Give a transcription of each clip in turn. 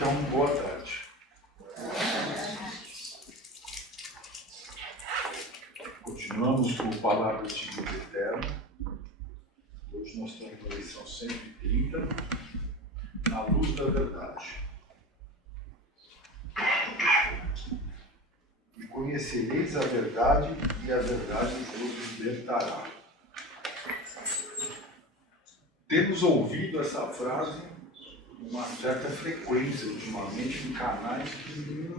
Então, boa tarde. Continuamos com Palavras de Vida Eterna. Hoje nós estamos na lição 130, Na Luz da Verdade. E conhecereis a verdade, e a verdade vos libertará. Temos ouvido essa frase com uma certa frequência ultimamente em canais que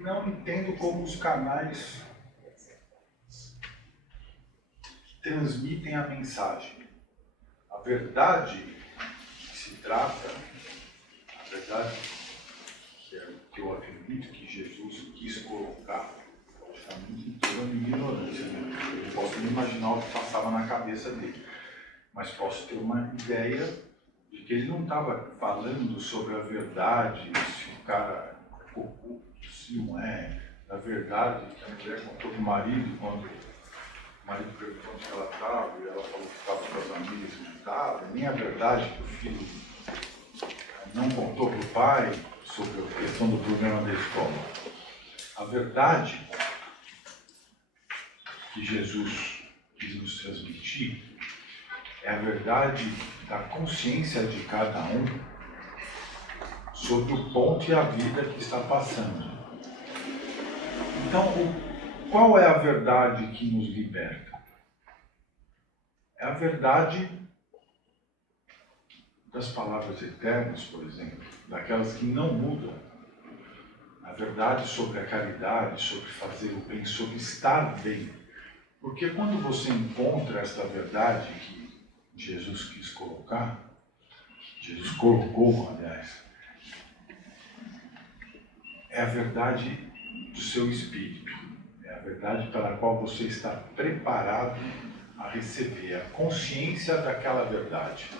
não entendo como os canais transmitem a mensagem. A verdade que se trata, a verdade que eu acredito que Jesus quis colocar, logicamente, em toda a minha ignorância, né? Eu não posso nem imaginar o que passava na cabeça dele, mas posso ter uma ideia de que ele não estava falando sobre a verdade, se o cara é corrupto, se não é, a verdade que a mulher contou para o marido quando o marido perguntou onde ela estava e ela falou que estava com as amigas e não estava, nem a verdade que o filho não contou para o pai sobre a questão do problema da escola. A verdade que Jesus quis nos transmitir é a verdade da consciência de cada um sobre o ponto e a vida que está passando. Então, qual é a verdade que nos liberta? É a verdade das palavras eternas, por exemplo, daquelas que não mudam. A verdade sobre a caridade, sobre fazer o bem, sobre estar bem. Porque quando você encontra esta verdade que Jesus quis colocar, Jesus colocou, aliás, é a verdade do seu espírito, é a verdade para a qual você está preparado a receber, a consciência daquela verdade.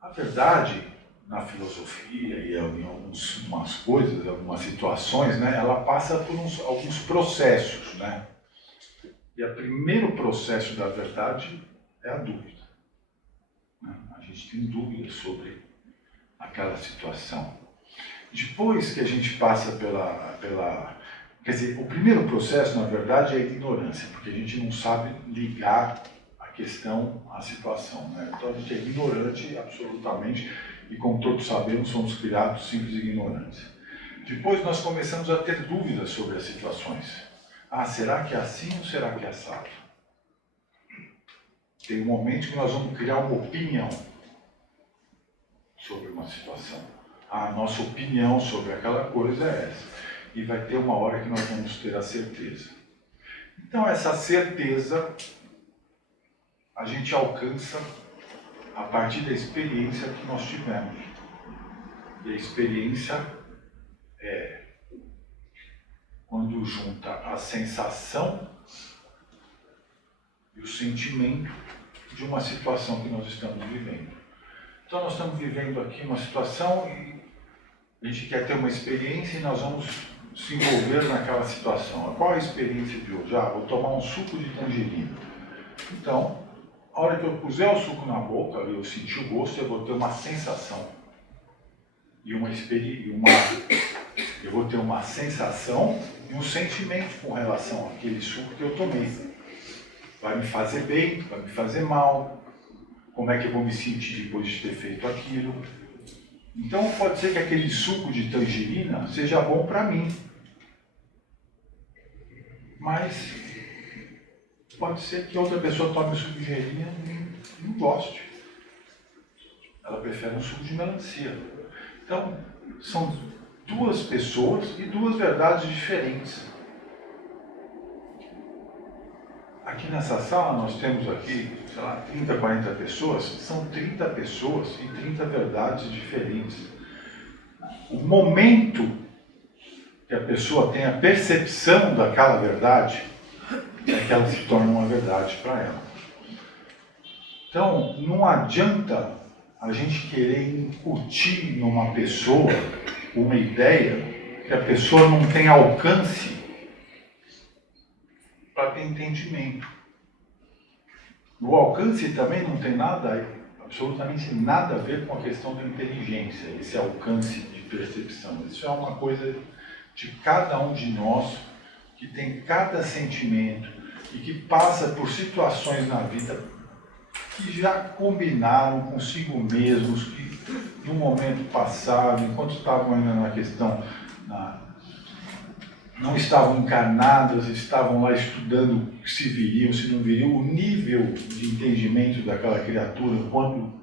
A verdade, na filosofia e em algumas coisas, algumas situações, né, ela passa por alguns processos, né? E o primeiro processo da verdade é a dúvida. A gente tem dúvidas sobre aquela situação. Depois que a gente passa Quer dizer, o primeiro processo, na verdade, é a ignorância, porque a gente não sabe ligar a questão à situação, né? Então a gente é ignorante absolutamente, e como todos sabemos, somos criados simples e ignorantes. Depois nós começamos a ter dúvidas sobre as situações. Ah, será que é assim ou será que é assado? Tem um momento que nós vamos criar uma opinião sobre uma situação. A nossa opinião sobre aquela coisa é essa. E vai ter uma hora que nós vamos ter a certeza. Então, essa certeza a gente alcança a partir da experiência que nós tivemos. E a experiência é quando junta a sensação e o sentimento de uma situação que nós estamos vivendo. Então, nós estamos vivendo aqui uma situação e a gente quer ter uma experiência e nós vamos se envolver naquela situação. Qual é a experiência de hoje? Ah, vou tomar um suco de tangerina. Então, a hora que eu puser o suco na boca, eu sentir o gosto, eu vou ter uma sensação. E uma experiência, eu vou ter uma sensação e um sentimento com relação àquele suco que eu tomei. Vai me fazer bem, vai me fazer mal. Como é que eu vou me sentir depois de ter feito aquilo? Então pode ser que aquele suco de tangerina seja bom para mim. Mas pode ser que outra pessoa tome suco de tangerina e não goste. Ela prefere um suco de melancia. Então, são duas pessoas e duas verdades diferentes. Aqui nessa sala nós temos aqui, sei lá, 30, 40 pessoas, são 30 pessoas e 30 verdades diferentes. O momento que a pessoa tem a percepção daquela verdade é que ela se torna uma verdade para ela. Então, não adianta a gente querer incutir numa pessoa uma ideia que a pessoa não tem alcance para ter entendimento. O alcance também não tem absolutamente nada a ver com a questão da inteligência, esse alcance de coração. Isso é uma coisa de cada um de nós, que tem cada sentimento e que passa por situações na vida que já combinaram consigo mesmos, que no momento passado, enquanto estavam ainda na questão, não estavam encarnadas, estavam lá estudando se viriam, se não viriam, o nível de entendimento daquela criatura quando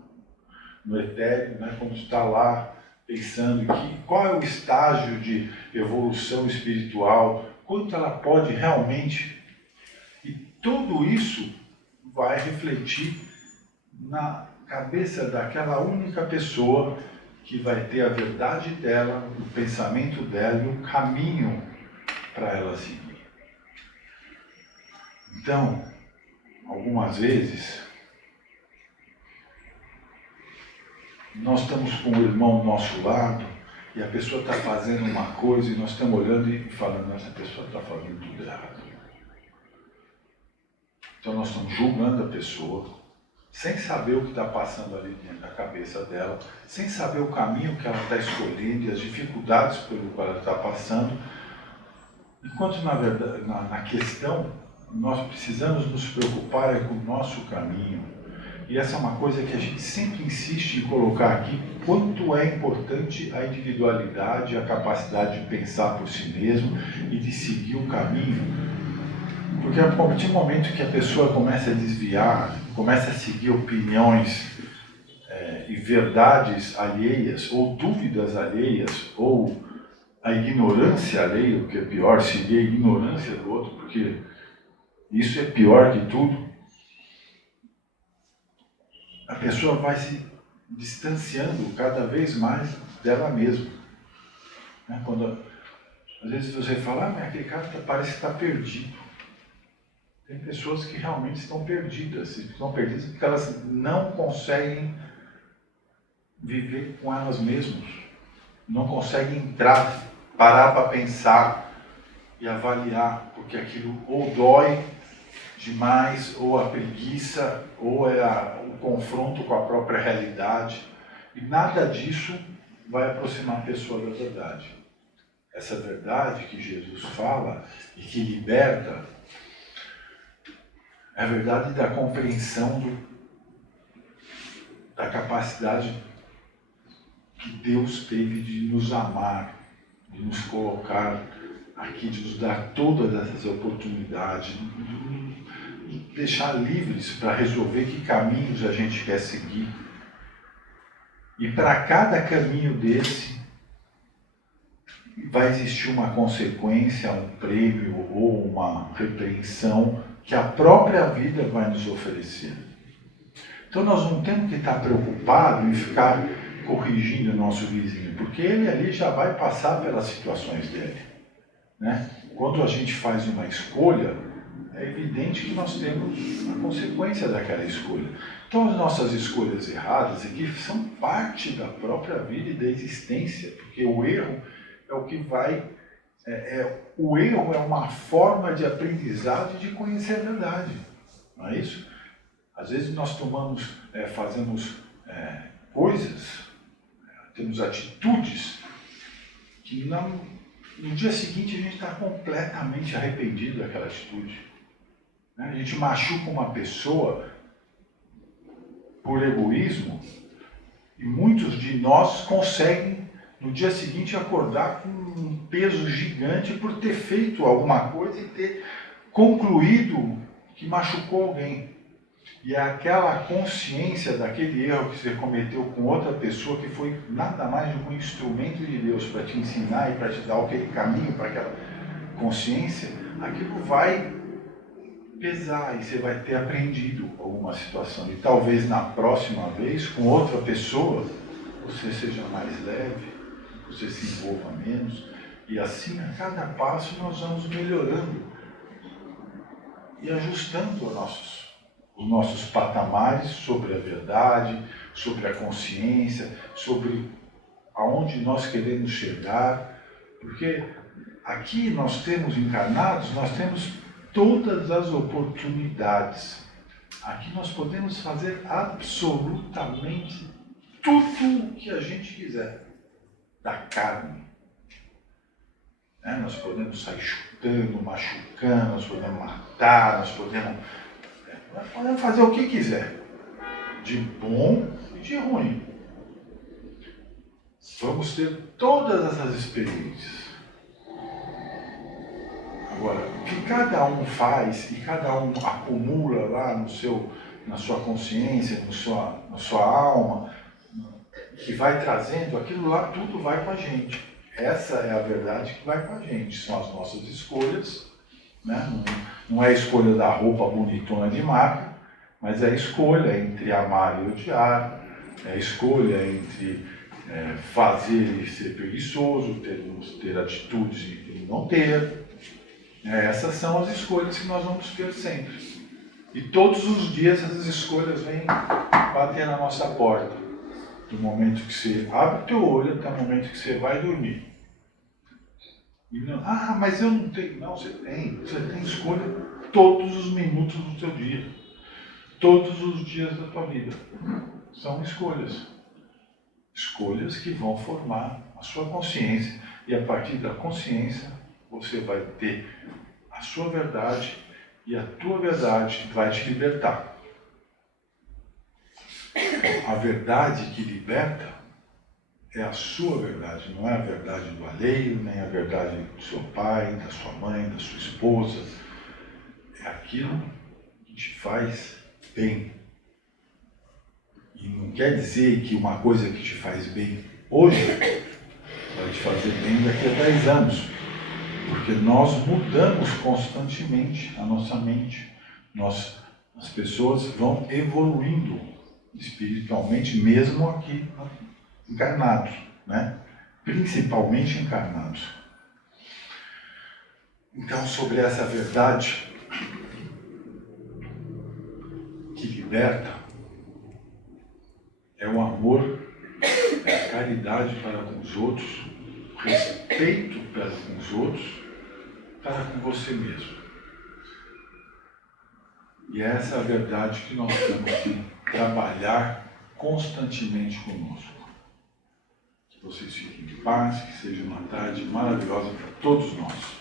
no etéreo, né, quando está lá pensando qual é o estágio de evolução espiritual, quanto ela pode realmente, e tudo isso vai refletir na cabeça daquela única pessoa que vai ter a verdade dela, o pensamento dela e o caminho para ela seguir. Então, algumas vezes, nós estamos com o irmão ao nosso lado e a pessoa está fazendo uma coisa e nós estamos olhando e falando, essa pessoa está fazendo tudo errado. Então nós estamos julgando a pessoa, sem saber o que está passando ali dentro da cabeça dela, sem saber o caminho que ela está escolhendo e as dificuldades pelo qual ela está passando, enquanto na verdade, na questão, nós precisamos nos preocupar com o nosso caminho. E essa é uma coisa que a gente sempre insiste em colocar aqui, quanto é importante a individualidade, a capacidade de pensar por si mesmo e de seguir o caminho. Porque a partir do momento que a pessoa começa a desviar, começa a seguir opiniões e verdades alheias, ou dúvidas alheias, ou a ignorância alheia, o que é pior, seguir a ignorância do outro, porque isso é pior que tudo, a pessoa vai se distanciando cada vez mais dela mesma. Quando, às vezes você fala, mas aquele cara parece que está perdido. Tem pessoas que realmente estão perdidas porque elas não conseguem viver com elas mesmas, não conseguem entrar, parar para pensar e avaliar, porque aquilo ou dói demais, ou a preguiça, ou é o confronto com a própria realidade, e nada disso vai aproximar a pessoa da verdade. Essa verdade que Jesus fala e que liberta é a verdade da compreensão da capacidade que Deus teve de nos amar, de nos colocar aqui, de nos dar todas essas oportunidades, de deixar livres para resolver que caminhos a gente quer seguir. E para cada caminho desse, vai existir uma consequência, um prêmio ou uma repreensão que a própria vida vai nos oferecer. Então nós não temos que estar preocupados em ficar corrigindo o nosso vizinho, porque ele ali já vai passar pelas situações dele. Quando a gente faz uma escolha, é evidente que nós temos a consequência daquela escolha. Então as nossas escolhas erradas aqui são parte da própria vida e da existência, porque o erro é o que vai... o erro é uma forma de aprendizado e de conhecer a verdade, não é isso? Às vezes nós fazemos coisas, temos atitudes que no dia seguinte a gente está completamente arrependido daquela atitude. A gente machuca uma pessoa por egoísmo e muitos de nós conseguem no dia seguinte acordar com um peso gigante por ter feito alguma coisa e ter concluído que machucou alguém. E é aquela consciência daquele erro que você cometeu com outra pessoa que foi nada mais do que um instrumento de Deus para te ensinar e para te dar aquele caminho para aquela consciência, aquilo vai pesar e você vai ter aprendido alguma situação. E talvez na próxima vez, com outra pessoa, você seja mais leve, você se envolva menos, e assim a cada passo nós vamos melhorando e ajustando os nossos patamares sobre a verdade, sobre a consciência, sobre aonde nós queremos chegar, porque aqui nós temos encarnados, nós temos todas as oportunidades. Aqui nós podemos fazer absolutamente tudo o que a gente quiser, da carne, né? Nós podemos sair chutando, machucando, nós podemos matar, nós podemos fazer o que quiser, de bom e de ruim. Vamos ter todas essas experiências. Agora, o que cada um faz e cada um acumula lá na sua consciência, na sua alma, que vai trazendo, aquilo lá tudo vai com a gente. Essa é a verdade que vai com a gente. São as nossas escolhas, né? Não é a escolha da roupa bonitona de marca, mas é a escolha entre amar e odiar, é a escolha entre fazer e ser preguiçoso, ter atitudes e não ter. Essas são as escolhas que nós vamos ter sempre. E todos os dias essas escolhas vêm bater na nossa porta. Do momento que você abre o teu olho até o momento que você vai dormir. E não, mas eu não tenho. Não, você tem. Você tem escolha todos os minutos do teu dia. Todos os dias da tua vida. São escolhas. Escolhas que vão formar a sua consciência. E a partir da consciência, você vai ter a sua verdade e a tua verdade vai te libertar. A verdade que liberta é a sua verdade, não é a verdade do alheio, nem a verdade do seu pai, da sua mãe, da sua esposa. É aquilo que te faz bem. E não quer dizer que uma coisa que te faz bem hoje vai te fazer bem daqui a 10 anos. Porque nós mudamos constantemente a nossa mente. As pessoas vão evoluindo espiritualmente, mesmo aqui encarnados, né? Principalmente encarnados. Então, sobre essa verdade que liberta, é o amor, é a caridade para com os outros, o respeito para com os outros, para com você mesmo. E essa é a verdade que nós temos que trabalhar constantemente conosco. Que vocês fiquem em paz, que seja uma tarde maravilhosa para todos nós.